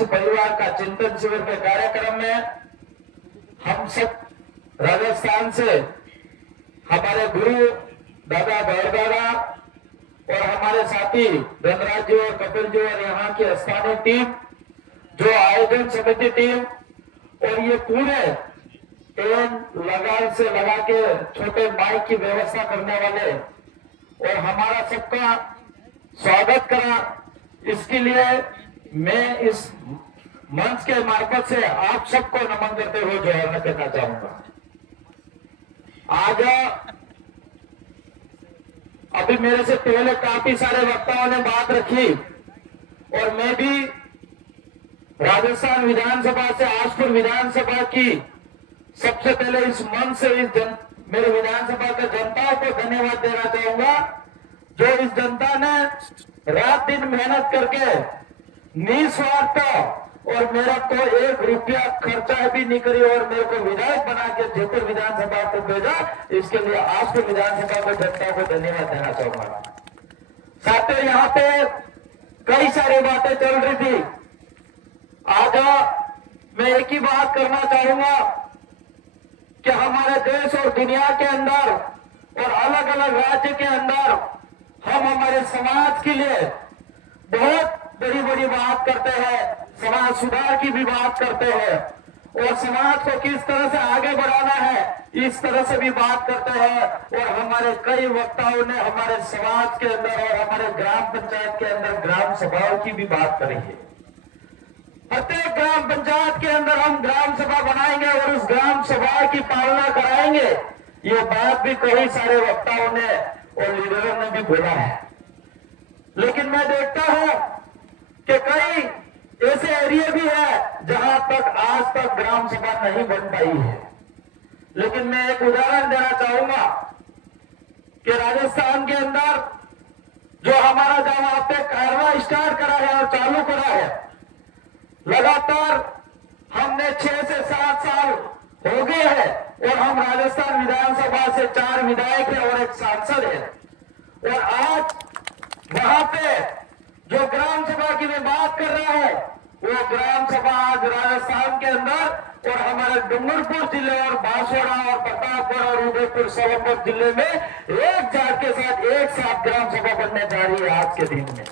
आदिवासी परिवार का चिंतन शिविर के कार्यक्रम में हम सब राजस्थान से हमारे गुरु दादा गौरदादा और हमारे साथी धनराज जी और कपिल जी और यहाँ की स्थानीय टीम, जो आयोजन समिति टीम और ये पूरे लगान से लगा के छोटे माइक की व्यवस्था करने वाले और हमारा सबका स्वागत करा, इसके लिए मैं इस मंच के मार्फत से आप सबको नमन करते हुए जोड़ना करना चाहूंगा। आज अभी मेरे से पहले काफी सारे वक्ताओं ने बात रखी और मैं भी राजस्थान विधानसभा से आजपुर विधानसभा की सबसे पहले इस मंच से मेरे विधानसभा के जनता को धन्यवाद देना चाहूंगा, जो इस जनता ने रात दिन मेहनत करके निस्वार्थ और मेरा तो 1 रुपया खर्चा भी नहीं करी और मेरे को विधायक बना के जयपुर विधानसभा को भेजा, इसके लिए आजपुर विधानसभा को जनता को धन्यवाद देना चाहूंगा। साथियों, यहाँ पे कई सारी बातें चल रही थी। आज मैं एक ही बात करना चाहूंगा कि हमारे देश और दुनिया के अंदर और अलग अलग राज्य के अंदर हम हमारे समाज के लिए बहुत बड़ी बड़ी बात करते हैं, समाज सुधार की भी बात करते हैं और समाज को किस तरह से आगे बढ़ाना है इस तरह से भी बात करते हैं। और हमारे कई वक्ताओं ने हमारे समाज के अंदर और हमारे ग्राम पंचायत के अंदर ग्राम सभाओं की भी बात करी है। प्रत्येक ग्राम पंचायत के अंदर हम ग्राम सभा बनाएंगे और उस ग्राम सभा की पालना कराएंगे, ये बात भी कई सारे वक्ताओं ने और लीडरों ने भी बोला है। लेकिन मैं देखता हूं कि कई ऐसे एरिया भी है जहां तक आज तक ग्राम सभा नहीं बन पाई है। लेकिन मैं एक उदाहरण देना चाहूंगा कि राजस्थान के अंदर जो हमारा जहां पे कारवा स्टार्ट करा है और चालू करा है, लगातार हमने 6 से 7 साल हो गए हैं और हम राजस्थान विधानसभा से 4 विधायक है और 1 सांसद है। और आज वहां पे जो ग्राम सभा की मैं बात कर रहा हूं, वो ग्राम सभा आज राजस्थान के अंदर और हमारे डूंगरपुर जिले और बांसवाड़ा और प्रतापगढ़ और उदयपुर सोलंपुर जिले में एक जात के साथ एक साथ ग्राम सभा बनने जा रही है आज के दिन में।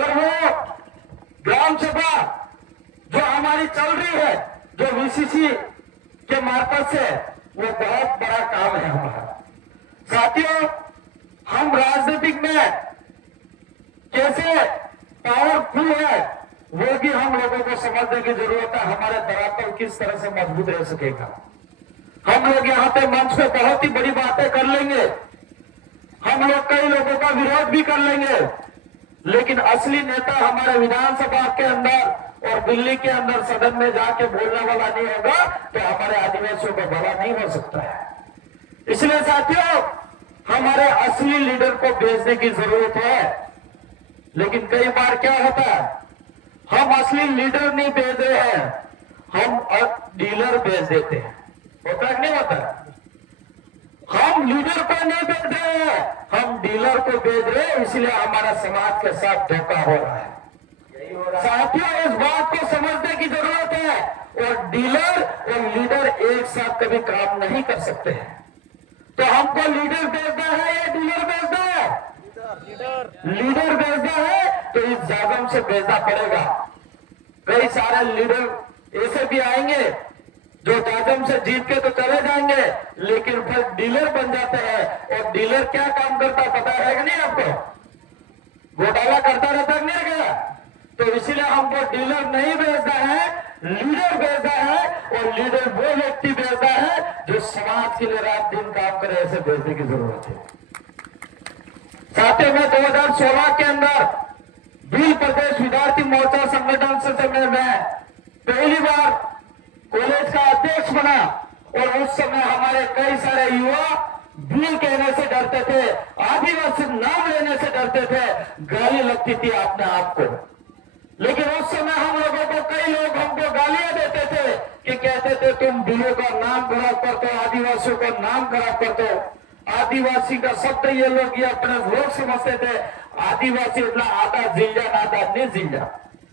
और वो ग्राम सभा जो हमारी चल रही है, जो वीसीसी के मार्फत से, वो बहुत बड़ा काम है हमारा। साथियों, हम राजनीतिक में कैसे पावरफुल है वो भी हम लोगों को समझने की जरूरत है। हमारे धरातल किस तरह से मजबूत रह सकेगा। हम लोग यहाँ पे मंच पे बहुत ही बड़ी बातें कर लेंगे, हम लोग कई लोगों का विरोध भी कर लेंगे, लेकिन असली नेता हमारे विधानसभा के अंदर और दिल्ली के अंदर सदन में जाके बोलने वाला नहीं होगा तो हमारे आदिवासियों का भला नहीं हो सकता है। इसलिए साथियों, हमारे असली लीडर को भेजने की जरूरत है। लेकिन कई बार क्या होता है, हम असली लीडर नहीं भेज रहे हैं, हम डीलर भेज देते हैं। होता है नहीं होता? हम लीडर को नहीं भेज रहे हैं, हम डीलर को भेज रहे हैं, इसलिए हमारा समाज के साथ धोखा हो रहा है। साथियों, इस बात को समझने की जरूरत है और डीलर और लीडर एक साथ कभी काम नहीं कर सकते हैं। तो हमको लीडर भेजना है या डीलर भेजना है? लीडर भेजना है तो इस जागम से भेजना पड़ेगा। कई सारे लीडर ऐसे भी आएंगे जो जागम से जीत के तो चले जाएंगे, लेकिन फिर डीलर बन जाते हैं। और डीलर क्या काम करता पता है कि नहीं आपको? घोटाला करता रहता है नहीं क्या? तो इसीलिए हमको डीलर नहीं भेजना है, लीडर भेजना है। और लीडर वो व्यक्ति भेजना है जो समाज के लिए रात दिन काम करे, ऐसे भेजने की जरूरत है। साथियों, में 2016 के अंदर भील प्रदेश विद्यार्थी मोर्चा संगठन से मैं पहली बार कॉलेज का अध्यक्ष बना और उस समय हमारे कई सारे युवा भील कहने से डरते थे, आदिवासी नाम लेने से डरते थे, गाली लगती थी अपने आप को। लेकिन उस समय हम लोगों को कई लोग हमको गालियां देते थे कि कहते थे तुम भीलों का नाम खराब करते हो, आदिवासियों का नाम खराब करते हो। आदिवासी का शब्द ये लोग ये अपने लोग समझते थे, आदिवासी इतना आधा जिल्जा ना आधा नहीं जिल्जा।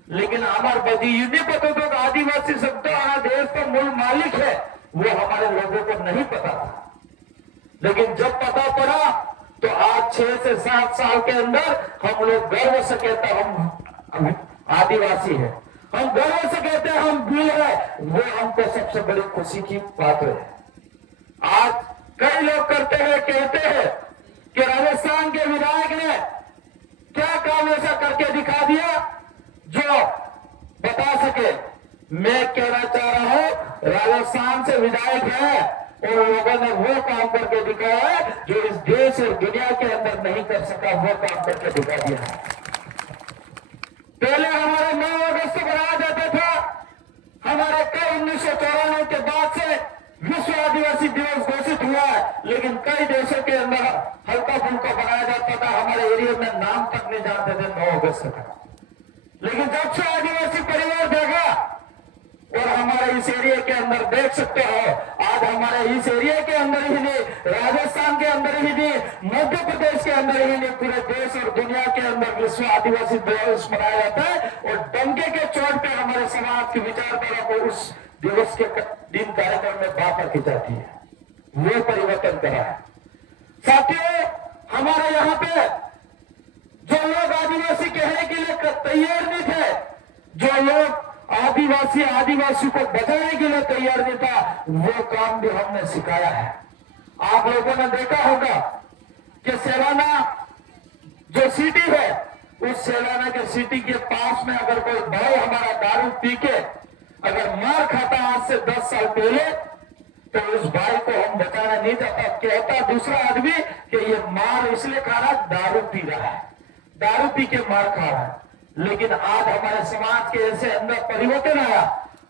लेकिन हमारे बदी ये नहीं पता था कि आदिवासी शब्द हमारा देश का मूल मालिक है, वो हमारे लोगों को नहीं पता था। लेकिन जब पता पड़ा तो आज 6 से 7 साल के अंदर हम लोग गर्व से कहते हैं हम आदिवासी है, हम गर्व से कहते हैं हम भील है। वो हमको सबसे बड़ी खुशी की बात है। आज कई लोग करते हैं, कहते हैं कि राजस्थान के विधायक ने क्या काम ऐसा करके दिखा दिया जो बता सके। मैं कहना चाह रहा हूं, राजस्थान से विधायक है और लोगों ने वो काम करके दिखाया है जो इस देश और दुनिया के अंदर नहीं कर सका, वो काम करके दिखा दिया है। पहले हमारे 9 अगस्त को बनाया जाता था, हमारे कई 1994 के बाद से विश्व आदिवासी दिवस घोषित हुआ है, लेकिन कई देशों के अंदर हल्का फुल्का बनाया जाता था, हमारे एरिया में नाम तक नहीं जानते थे 9 अगस्त का। लेकिन जब से आदिवासी परिवार देखा, और हमारे इस एरिया के अंदर देख सकते हो, आज हमारे इस एरिया के अंदर ही नहीं, राजस्थान के अंदर ही नहीं, मध्य प्रदेश के अंदर ही नहीं, पूरे देश और दुनिया के अंदर विश्व आदिवासी दिवस मनाया जाता है। और डंके के चोट पर हमारे समाज की विचारधारा को उस दिवस के दिन कार्यक्रम में बात रखी जाती है, वो परिवर्तन करा है। साथियों, हमारे यहाँ पे जो लोग आदिवासी कहने के लिए तैयार नहीं थे, जो लोग आदिवासी को बचाने के लिए तैयार नहीं था, वो काम भी हमने सिखाया है। आप लोगों ने देखा होगा कि सेलाना जो सिटी है, उस सेलाना के सिटी के पास में अगर कोई भाई हमारा दारू पी के अगर मार खाता आज से 10 साल पहले, तो उस भाई को हम बचाना नहीं चाहता। कहता दूसरा आदमी कि ये मार इसलिए खा रहा, दारू पी रहा है, दारू पी के मार खा रहा है। लेकिन आज हमारे समाज के ऐसे अंदर परिवर्तन आया,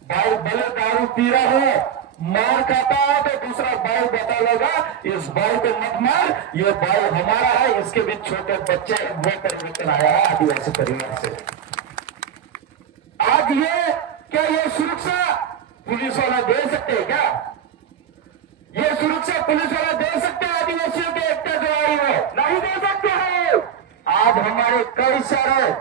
भाई भले दारू पी रहा है, मार खाता है, तो दूसरा भाई बता लेगा इस भाई को मत मार, ये भाई हमारा है, इसके भी छोटे बच्चे। वो परिवर्तन आया है आदिवासी परिवार से। आज ये क्या ये सुरक्षा पुलिस वाला दे सकते हैं क्या? ये सुरक्षा पुलिस वाला दे सकते हैं आदिवासियों के एकता जो आई हो? नहीं दे सकते हैं। आज हमारे कई सारे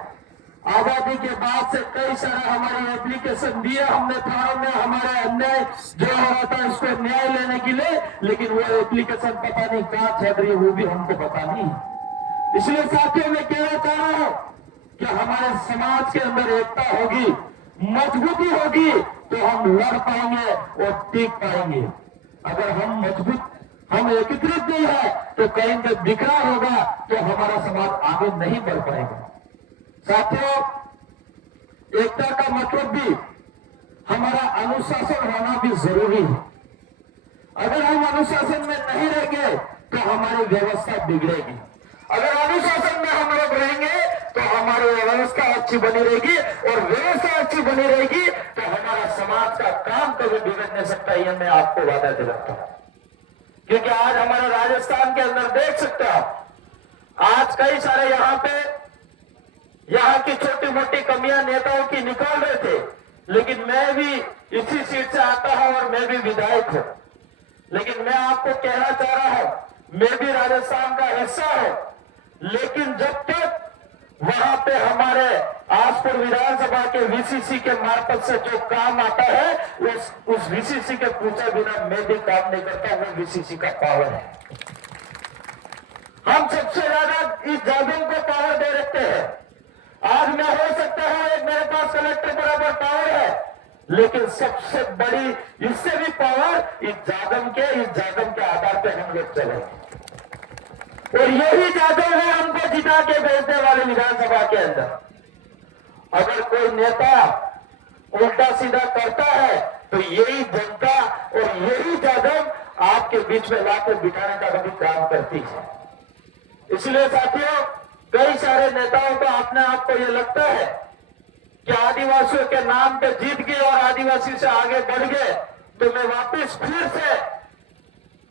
आजादी के बाद से कई सारे हमारे एप्लीकेशन दिए हमने थानों में, हमारे अन्याय जो हो रहा था इसको न्याय लेने के लिए, लेकिन वो एप्लीकेशन पता नहीं कहां चल रही है, वो भी हमको पता नहीं। इसलिए साथियों में कहना चाह रहा हूं कि हमारे समाज के अंदर एकता होगी, मजबूती होगी, तो हम लड़ पाएंगे और टिक पाएंगे। अगर हम मजबूत, हम एकत्रित नहीं है, तो कहीं पे बिखरा होगा, तो हमारा समाज आगे नहीं बढ़ पाएगा। साथियों, एकता का मतलब भी हमारा अनुशासन होना भी जरूरी है। अगर हम अनुशासन में नहीं रहेंगे तो हमारी व्यवस्था बिगड़ेगी। अगर अनुशासन में हम लोग रहेंगे तो हमारी व्यवस्था अच्छी बनी रहेगी, और व्यवस्था अच्छी बनी रहेगी तो हमारा समाज का काम कभी बिगड़ नहीं सकता। ये मैं आपको वादा दिलाता हूं, क्योंकि आज हमारे राजस्थान के अंदर देख सकते हो, आज कई सारे यहाँ की छोटी मोटी कमियां नेताओं की निकाल रहे थे, लेकिन मैं भी इसी सीट से आता हूं और मैं भी विधायक हूं। लेकिन मैं आपको कहना चाह रहा हूं, मैं भी राजस्थान का हिस्सा हूं, लेकिन जब तक वहां पे हमारे आसपुर विधानसभा के वीसीसी के मार्फत से जो काम आता है, उस वीसीसी के पूछे बिना मैं भी काम नहीं करता। वो वीसीसी का पावर है। हम सबसे ज्यादा इस जादम को पावर दे रखते हैं। आज मैं हो सकता है एक मेरे पास कलेक्टर बराबर पावर है, लेकिन सबसे बड़ी इससे भी पावर इस जादम के आधार पर हम लोग चले, और यही जादव है हमको जिता के भेजने वाले विधानसभा के अंदर। अगर कोई नेता उल्टा सीधा करता है तो यही जनता और यही जादव आपके बीच में लाकर बिठाने का भी काम करती है। इसलिए साथियों, कई सारे नेताओं को अपने आप को ये लगता है कि आदिवासियों के नाम पे जीत गए और आदिवासी से आगे बढ़ गए तो मैं वापस फिर से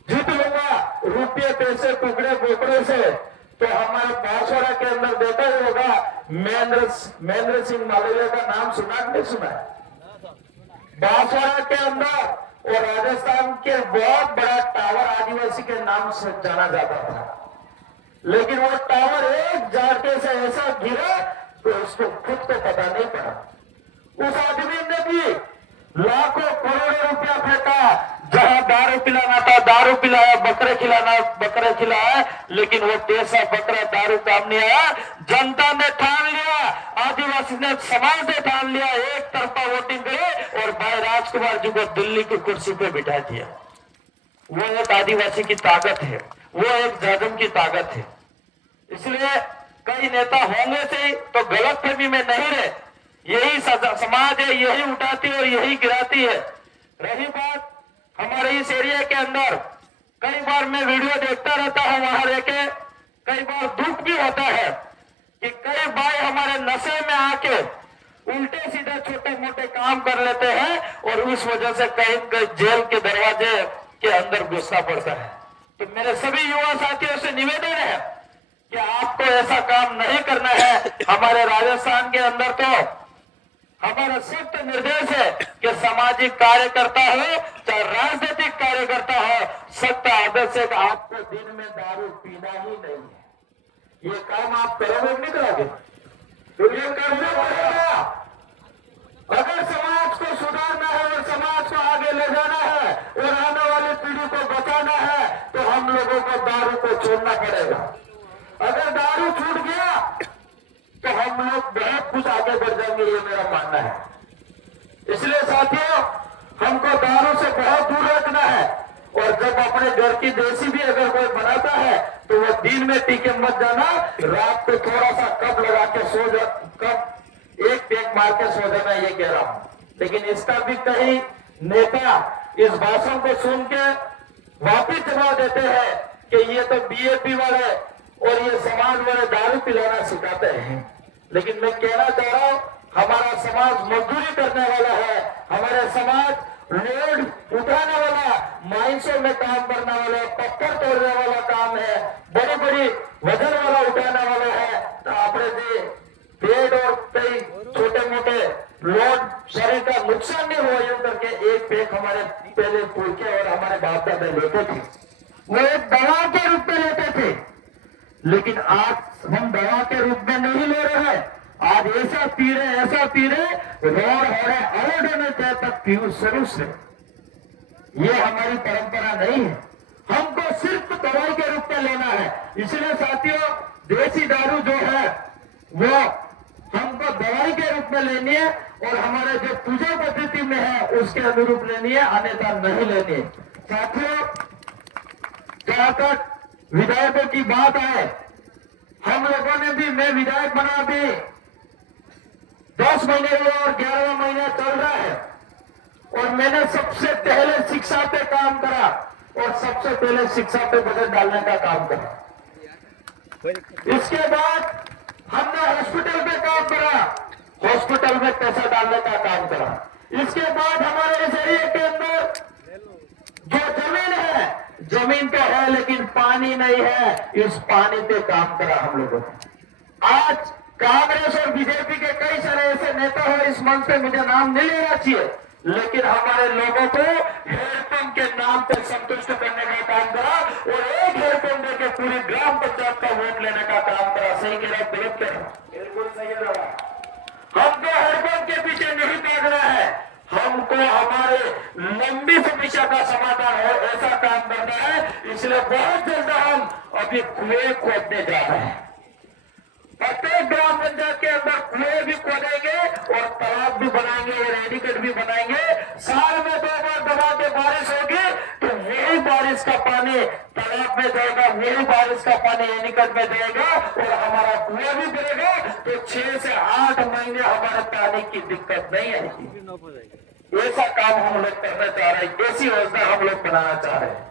जीत लूंगा रुपये पैसे टुकड़े बोकड़े से। तो हमारे बांसवाड़ा के अंदर देखा ही होगा, महेंद्र सिंह मालवीय का नाम सुना नहीं सुना? बांसवाड़ा के अंदर और राजस्थान के बहुत बड़ा टावर आदिवासी के नाम से जाना जाता था, लेकिन वो टावर एक झटके से ऐसा गिरा तो उसको खुद को पता नहीं पड़ा। उस आदमी ने भी लाखों करोड़ों रुपया फेंका, जहां दारू पिलाना था दारू पिलाया, बकरे खिलाना बकरे खिलाया, लेकिन वो पैसा बकरा दारू काम नहीं आया। जनता ने ठान लिया, आदिवासी ने समाज ने ठान लिया, एक तरफा वोटिंग करे और भाई राजकुमार जी को दिल्ली की कुर्सी पे बिठा दिया। वो एक आदिवासी की ताकत है, वो एक जाजम की ताकत है। इसलिए कई नेता होंगे से तो गलत फहमी में नहीं रहे, यही समाज है, यही उठाती और यही गिराती है। रही बात हमारे इस एरिया के अंदर, कई बार मैं वीडियो देखता रहता हूं, वहां रह के कई बार दुख भी होता है कि कई भाई हमारे नशे में आके उल्टे सीधे छोटे मोटे काम कर लेते हैं और उस वजह से कहीं जेल के दरवाजे के अंदर घुसना पड़ता है। तो मेरे सभी युवा साथियों से निवेदन है कि आपको ऐसा काम नहीं करना है। हमारे राजस्थान के अंदर तो हमारा सख्त निर्देश है कि सामाजिक कार्यकर्ता हो चाहे राजनीतिक कार्यकर्ता हो, सख्त आदर्श है कि आपको दिन में दारू पीना ही नहीं है। ये काम आप करोगे नहीं करोगे? तो ये करना पड़ेगा। अगर समाज को सुधारना है और समाज को आगे ले जाना है और आने वाली पीढ़ी को बचाना है तो हम लोगों को दारू को छोड़ना पड़ेगा। अगर दारू छूट गया तो हम लोग बहुत कुछ आगे बढ़ जाएंगे, ये मेरा मानना है। इसलिए साथियों, हमको दारू से बहुत दूर रखना है और जब अपने घर की देसी भी अगर कोई बनाता है तो वो दिन में पी के मत जाना, रात को थोड़ा सा कप लगा के सो जा, कप एक पेक मार के सो जाना, ये कह रहा हूं। लेकिन इसका भी कहीं नेता इस भाषण को सुन के वापिस जवाब देते हैं कि ये तो बीएपी वाले और ये समाज वाले दारू पिलाना सिखाते हैं। लेकिन मैं कहना चाह रहा हूं, हमारा समाज मजदूरी करने वाला है, हमारे समाज लोड उठाने वाला, माइंसों में काम करने वाला, पत्थर तोड़ने वाला काम है, बड़ी बड़ी वजन वाला उठाने वाला है। तो अपने पेट और कई छोटे मोटे लोड शरीर का नुकसान नहीं हुआ यूं करके एक पेक हमारे पहले पुरखे और हमारे बाप दादा लेते थे, वो एक दवा के रूप में लेते थे। लेकिन आज हम दवा के रूप में नहीं ले रहे हैं। आज ऐसा पी रहे रोड हो रहे अलग में तक पीऊ शुरू से। ये हमारी परंपरा नहीं है, हमको सिर्फ दवाई के रूप में लेना है। इसलिए साथियों, देसी दारू जो है वो हमको दवाई के रूप में लेनी है और हमारे जो पूजा पद्धति में है उसके अनुरूप लेनी है, अन्यथा नहीं लेनी है। साथियों, जहां तक विधायकों की बात है, हम लोगों ने भी, मैं विधायक बना भी 10 महीने हुए और 11वां महीना चल रहा है और मैंने सबसे पहले शिक्षा पे काम करा और सबसे पहले शिक्षा पे बजट डालने का काम करा। इसके बाद हमने हॉस्पिटल पे काम करा, हॉस्पिटल में पैसा डालने का काम करा। इसके बाद हमारे इस एरिया के अंदर जो जमीन है, जमीन तो है लेकिन पानी नहीं है, इस पानी पे काम करा हम लोगों ने। आज कांग्रेस और बीजेपी के कई सारे ऐसे नेता हो, इस मंच पे मुझे नाम नहीं लेना चाहिए, लेकिन हमारे लोगों को हेयरपंप के नाम पर संतुष्ट करने का काम करा और एक हेयरपंप देकर पूरी ग्राम पंचायत का वोट लेने का काम करा। सही कह रहा, गलत कह रहा? बिल्कुल सही रहा। हमको हेयरपंप के पीछे नहीं भागना है, हमको हमारे लंबी समस्या का समाधान हो ऐसा काम करना है। इसलिए बहुत जल्द हम अभी कुएं खोदने जा रहे हैं। प्रत्येक ग्राम पंचायत के अंदर कुएं भी खोदेंगे और तालाब भी बनाएंगे और एनीकट भी बनाएंगे। साल में 2 बार दबा के बारिश होगी तो वही बारिश का पानी तालाब में जाएगा, वही बारिश का पानी एनीकट में जाएगा और हमारा कुएं भी भरेगा। तो 6 से 8 महीने हमारे पानी की दिक्कत नहीं आएगी। ऐसा काम हम लोग करना चाह रहे हैं, ऐसी योजना हम लोग बनाना चाह रहे हैं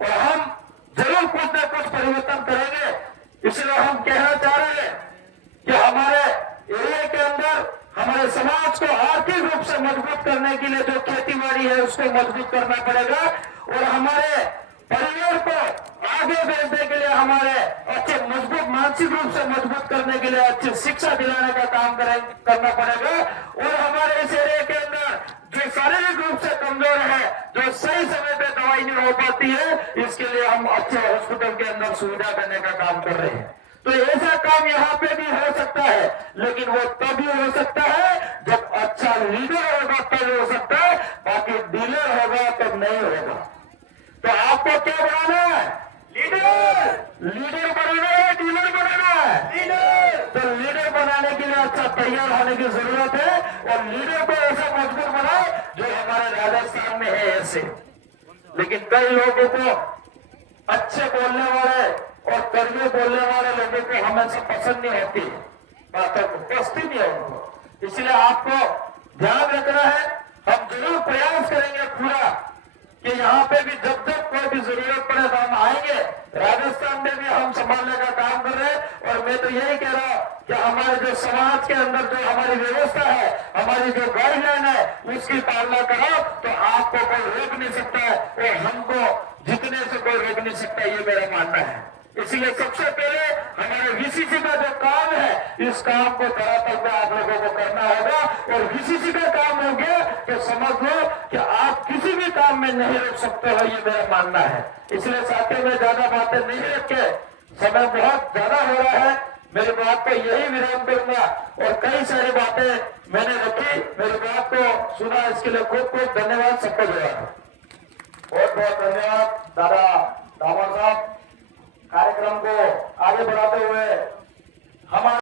और हम जरूर कुछ न कुछ परिवर्तन करेंगे। इसलिए हम कहना चाह रहे हैं कि हमारे एरिया के अंदर हमारे समाज को आर्थिक रूप से मजबूत करने के लिए जो खेती बाड़ी है उसको मजबूत करना पड़ेगा और हमारे परिवार को आगे बढ़ने के लिए हमारे अच्छे मजबूत मानसिक रूप से मजबूत करने के लिए अच्छी शिक्षा दिलाने का काम करना पड़ेगा और हमारे इस एरिया के अंदर जो शारीरिक रूप से कमजोर है, जो सही समय पे दवाई नहीं हो पाती है, इसके लिए हम अच्छे हॉस्पिटल के अंदर सुविधा देने का काम कर रहे हैं। तो ऐसा काम यहाँ पे भी हो सकता है, लेकिन वो तभी हो सकता है जब अच्छा और लीडर को ऐसा मजबूत बनाए जो हमारे राजस्थान में है ऐसे। लेकिन कई लोगों को अच्छे बोलने वाले और कड़वे बोलने वाले लोगों को हमेशा पसंद नहीं होती, बातों को पसंद नहीं है उनको। इसलिए आपको ध्यान रखना है। हम जरूर प्रयास करेंगे पूरा कि यहाँ पे भी जब जब कोई भी जरूरत पड़े तो हम आएंगे। राजस्थान में भी हम संभालने का काम कर रहे हैं। और मैं तो यही कह रहा हूँ कि हमारे जो समाज के अंदर जो हमारी व्यवस्था है, हमारी जो गाइडलाइन है, उसकी पालना करो तो आपको कोई रोक नहीं सकता है और हमको जीतने से कोई रोक नहीं सकता, ये मेरा मानना है। इसलिए सबसे पहले हमारे वीसीसी का जो काम है, इस काम को धरातल पे आप लोगों को करना होगा। और वीसीसी का काम हो गया तो समझ लो कि आप किसी भी काम में नहीं रोक सकते हो, ये मेरा मानना है। इसलिए साथियों में ज्यादा बातें नहीं रख के, समय बहुत ज्यादा हो रहा है, मेरी बात को यही विराम करूंगा। और कई सारी बातें मैंने रखी, मेरी बात को सुना, इसके लिए खूब खूब धन्यवाद सबको। बहुत बहुत धन्यवाद दादा दामोदर साहब। कार्यक्रम को आगे बढ़ाते हुए हमारे